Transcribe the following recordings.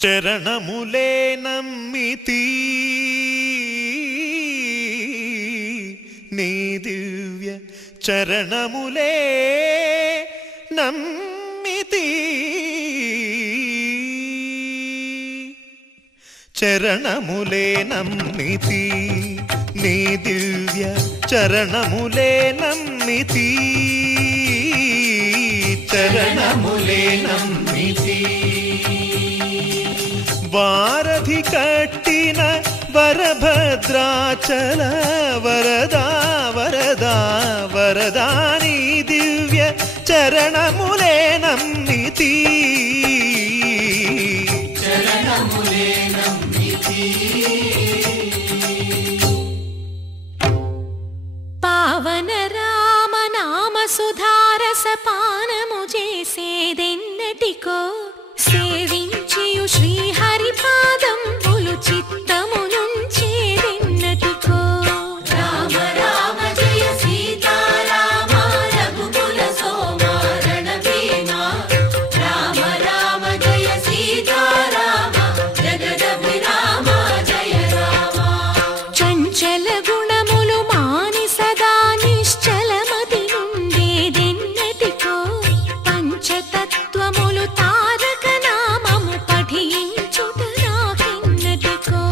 చరణములే నమ్మితి నీ దివ్య చరణములే నమ్మితి చరణములే నమ్మితి నీ దివ్య చరణములే నమ్మితి చరణములే నమ్మితి వారధి కట్టిన వరభద్రాచల వరదా వరదా వరదా నీ దివ్య చరణములే నమ్మితి చరణములే నమ్మితి పావన రామ నామ సుధారస పానము చేసేదెన్నటికో సేవించియు శ్రీహరి పాదంబులు చిత్తము నుంచేదెన్నటికో రామ రామ జయ సీతారామ రఘుకుల సోమ రణభీమ రామ రామ జయ సీతారామ జగదభిరామ జయ రామ చంచల గుణములు మాని సదా నిశ్చలమతి నుండేదెన్నటికో పంచతత్వములు తారక నామము పఠించుట నాకెన్నటికో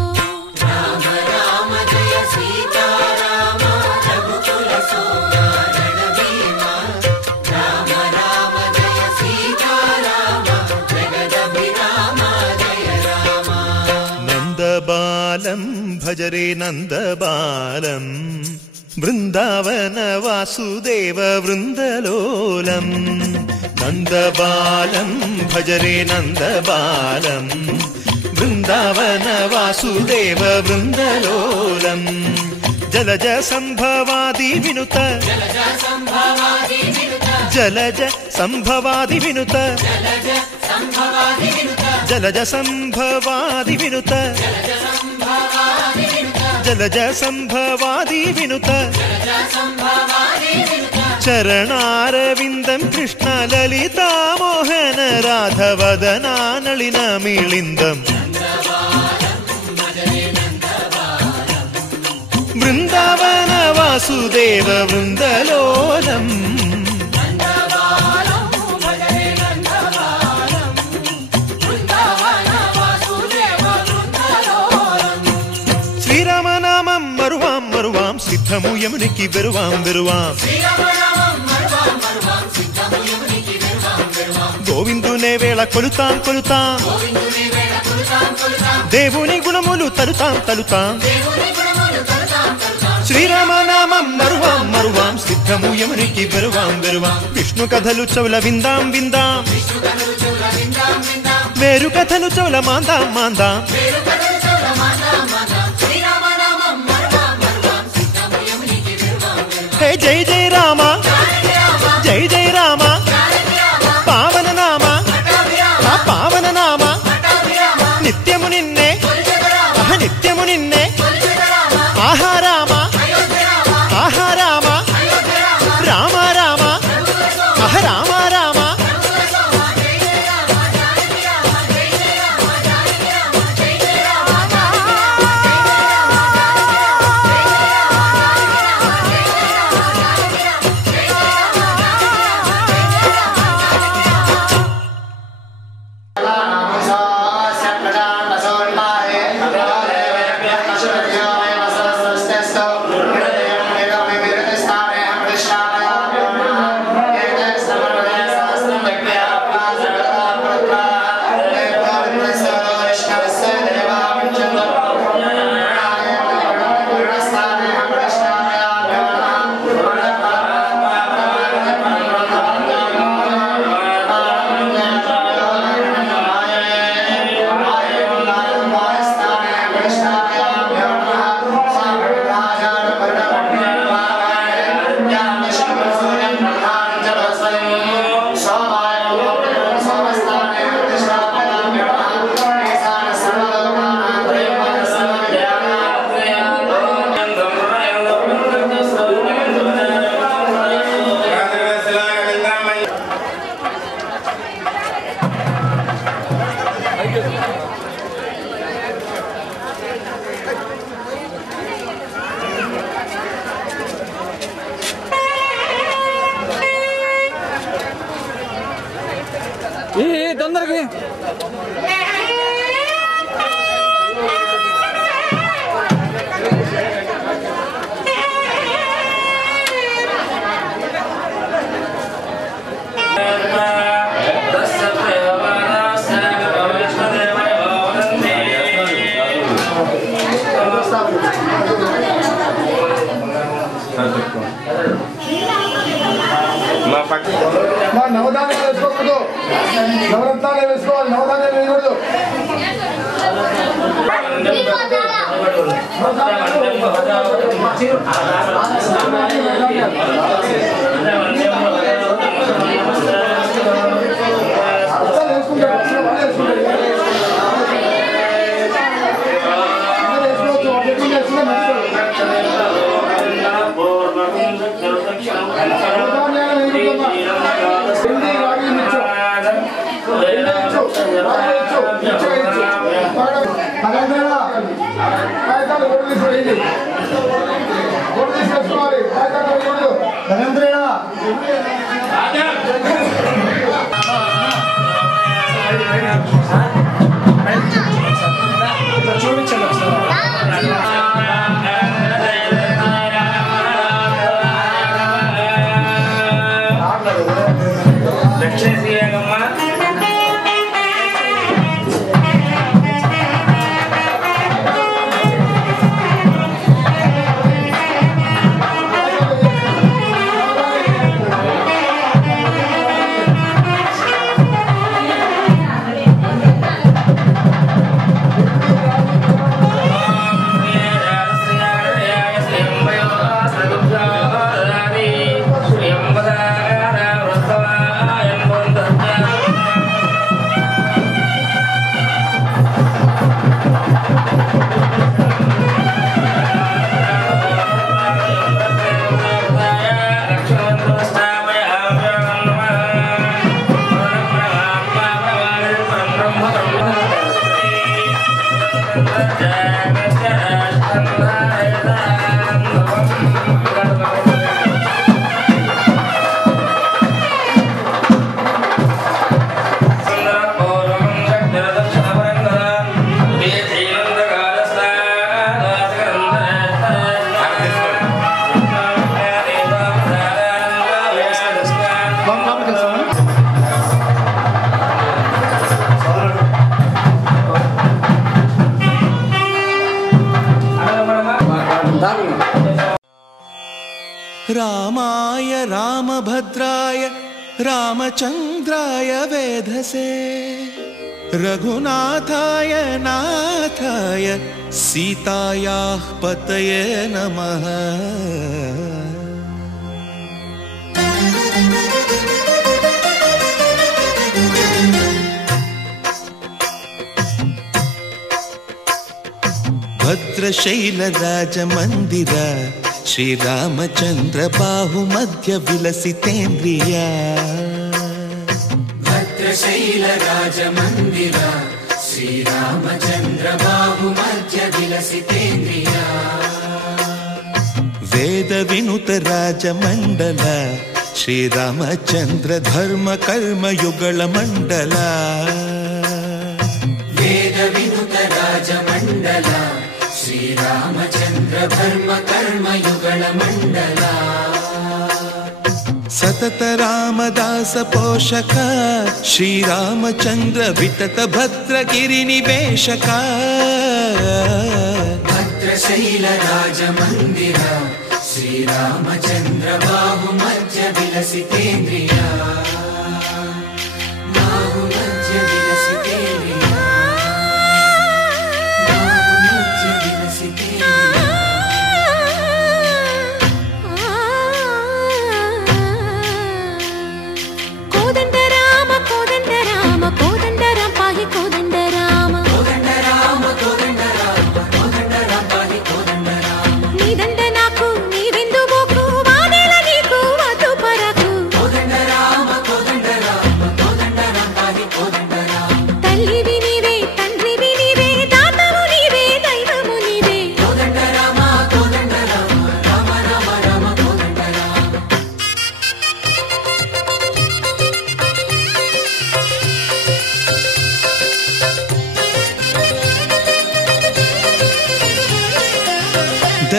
రామ రామ జయ సీతారామ రఘుకుల సోమ రణభీమ రామ రామ జయ సీతారామ జగదభిరామ జయ రామ నందబాలం భజరే నందబాలం బృందావన వాసుదేవ వృందలోలం నందబాలం భజరే నందబాలం బృందావన వాసుదేవ వృందలోలం జలజ సంభవాది వినుత జలజ సంభవాది వినుత జలజ సంభవాది వినుత జలజ సంభవాది వినుత జలజ సంభవాది వినుత జలజ సంభవాది వినుత జలజ సంభవాది వినుత జలజ సంభవాది వినుత చరణారవిందం కృష్ణ లలితా మోహన రాధవదనా నళిన మిళిందం బృందావన వాసుదేవ వృందలోలం శ్రీరామనామం మరువాం మరువాం సిద్ధము యమునికి వెరువాం వెరువాం గోవిందునే వేళ కొలుతాం కొలుతాం దేవుని గుణములు తలుతాం తలుతాం శ్రీరామనామం మరువాం మరువాం సిద్ధము యమునికి వెరువాం వెరువాం విష్ణు కథలు చెవుల విందాం విందాం మేరు కథలు చెవుల మాందాం మాందాం హే జై జై రామ జై జై రామ పావన నామ ఆ పావన నామ నిత్యము నిన్నే నిత్యము నిన్నే ఆహా రామ ఆహా రామ రామ రామ అహ రామ రామ తొందరగా నవధాన్యాలు వేసుకోకూడదు, నవరత్నాలు వేసుకోవాలి, నవధాన్యాలు వేయకూడదు. రామాయ రామభద్రాయ రామచంద్రాయ వేధసే రఘునాథాయ నాథాయ సీతాయాః పతయే నమః. భద్రశైలరాజమందిర శ్రీరామచంద్ర బాహుమధ్య విలసితేంద్రియ. భద్రశైలరాజమందిర శ్రీరామచంద్ర బాహుమధ్య విలసితేంద్రియ. వేద వినుత రాజమండల శ్రీరామచంద్ర ధర్మ కర్మ యుగళ మండల. వేద వినుత రాజమండల శ్రీరామచంద్ర ధర్మ కర్మ యుగళ మండల. సతత రామదాస పోషక శ్రీరామచంద్ర వితత భద్రగిరి నివేశక. భద్రశైల రాజమందిర శ్రీరామచంద్ర బాహుమధ్య విలసితేంద్రియ. బాహుమధ్య విలసితేంద్రియ. బాహుమధ్య విలసితేంద్రియ. కోదండ రామ కోదండ రామ కోదండ రామ పాహి కోదండ రామ. కోదండ రామ కోదండ రామ కోదండ రామ పాహి కోదండ రామ. నీదండ నాకు నీ విందు బోకు వాదేల నీకు వతు పరకు. కోదండ రామ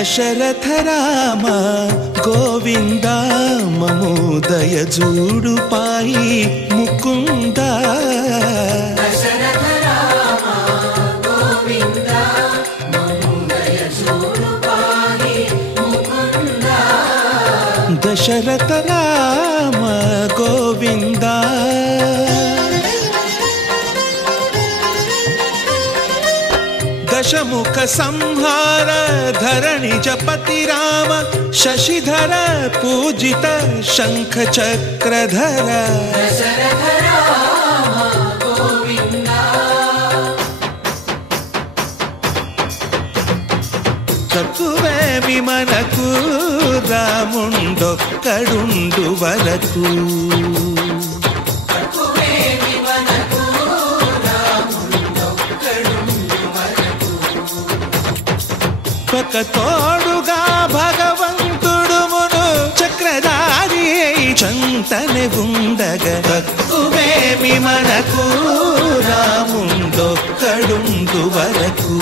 దశరథ రామ గోవింద మము దయజూడు పాయి ముకుంద దశరథ రామ గోవింద మము దయచూడు పాయి ముకుంద దశరథ రామ గోవింద దశముఖ సంహార ధరణి జపతి రామ శశిధర పూజిత శంఖ చక్రధర దశరథ రామ గోవింద తక్కువేమి మనకు రాముండొక్కడుండు వరకు తక్కువేమి మనకు రాముడొక్కడుండు వరకు ఒక తోడుగా భగవంతుడు మును చక్రధారి చంతనే ఉండగా తక్కువేమి మనకు రాముండొక్కడుండు వరకు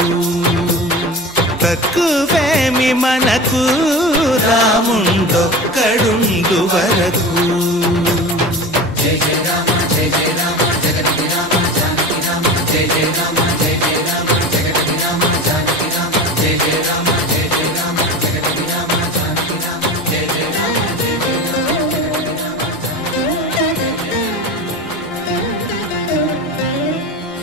తక్కువేమి మనకు రాముండొక్కడుండు వరకు జయ జయ రామ జయ జయ రామ జగతి రామ జానకి రామ జయ జయ రామ జయ జయ రామ జగతి రామ జానకి రామ జయ జయ రామ జయ జయ రామ జగతి రామ జానకి రామ జయ జయ రామ జయ జయ రామ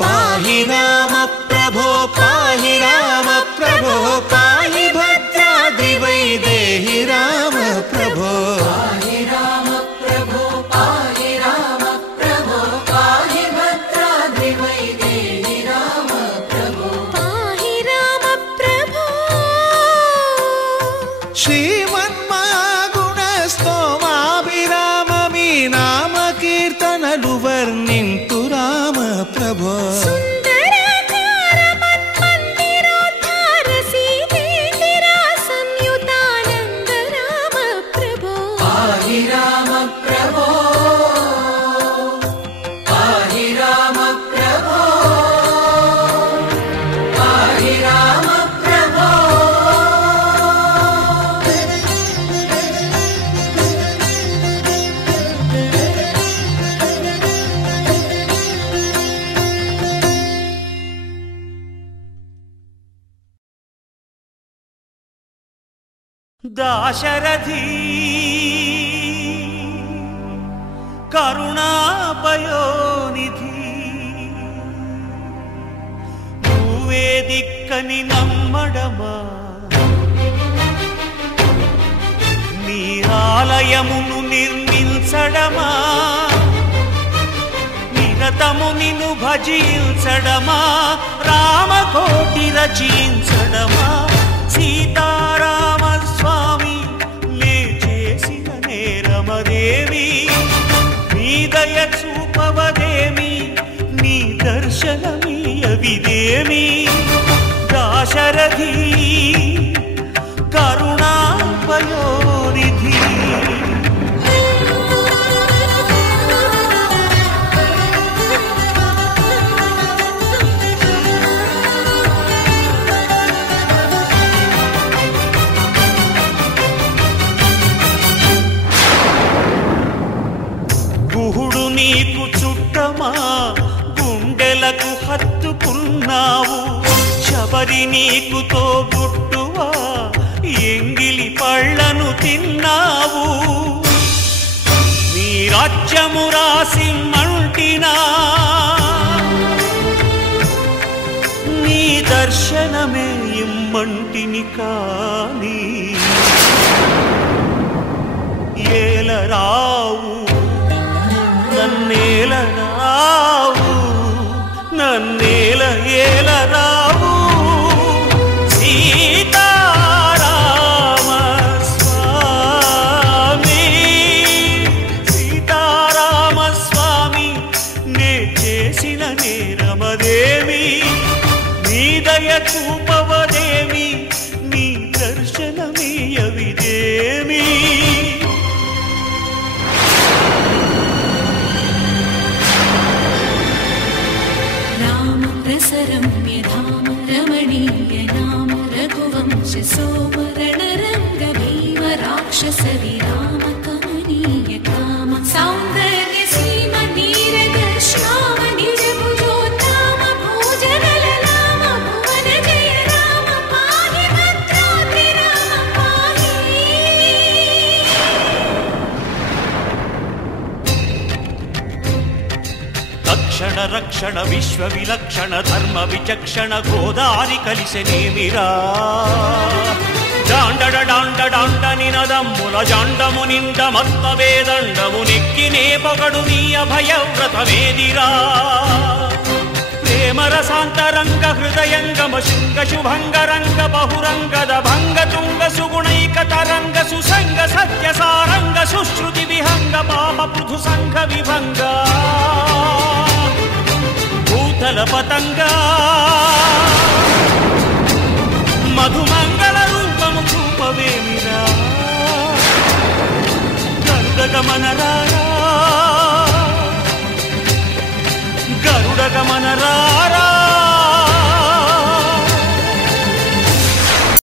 పాహి రామ ప్రభో పాహి రామ ప్రభో పాహి భద్రాద్రి వైదేహి రామ ప్రభో పాహి రామ ప్రభో పాహి రామ ప్రభో పాహి భద్రాద్రి వైదేహి రామ ప్రభో పాహి రామ ప్రభో శ్రీమన్మాగుణ స్తోమాభిరామ మీ నామ కీర్తనలు వర్ణింతు రామ ప్రభో సుందరాకార మన్మందిరోద్ధార సీతేందిర సంయుతానంద రామ ప్రభో పాహి రామ ప్రభో పాహి రామ ప్రభో పాహి రామ ప్రభో దాశరథి కరుణాపయోనిధి నువ్వే దిక్కని నమ్మడమా నీ ఆలయమును నిర్మించడమా నిరతము నిన్ను భజించడమా రామకోటి రచించడమా సీతారామ స్వామి లే చేసిన నేరమదేవి నీ దయ చూపవదేమి నీ దర్శనమీయవిదేమి దాశరథి కరుణాపయోనిధి గుహుడు నీకు చుట్టమా గుండెలకు హత్తుకున్నావు శబరి నీకు తోబుట్టువా ఎంగిలి పళ్ళను తిన్నావు నీ రాజ్యము రాసి మంటినా నీ దర్శనమే ఇమ్మంటిని కాని ఏలరావు నన్నేలరావు నన్నేల ఏలరావు సీతారామ స్వామి సీతారామ స్వామి నే చేసిన నేరమదేమి నీ దయ చూపవదేమి నీ దర్శనమీయవిదేమి रसरम्य धाम रमणीय नाम रघुवंश सोमरण వాసవి రామ కమనీయ కామ సౌందర్య సీమ నీరద శ్యామ నిజ భుజోత్తమ భోజనల రామ భువన జయ రామ పాహి భద్రాద్రి రామ పాహి తక్షణ రక్షణ విశ్వ విలక్షణ ధర్మ విచక్షణ గోదారి కలిసెనేమిరా జాండడ డాండ డాండ నినదమ్ముల జాండము నిండ మత్త వేదండము నెక్కినే పొగడు నీ అభయవ్రతమేదిరా ప్రేమ రసాంతరంగ హృదయంగమ శృంగ శుభంగరంగ బహురంగద భంగ తుంగ సుగుణైక తరంగ సుసంగ సత్య సారంగ సుశ్రుతి విహంగ పాప పృథు సంఘ విభంగ భూతల పతంగా మధుమంగళ రూపము చూపవేమిరా గంధగమన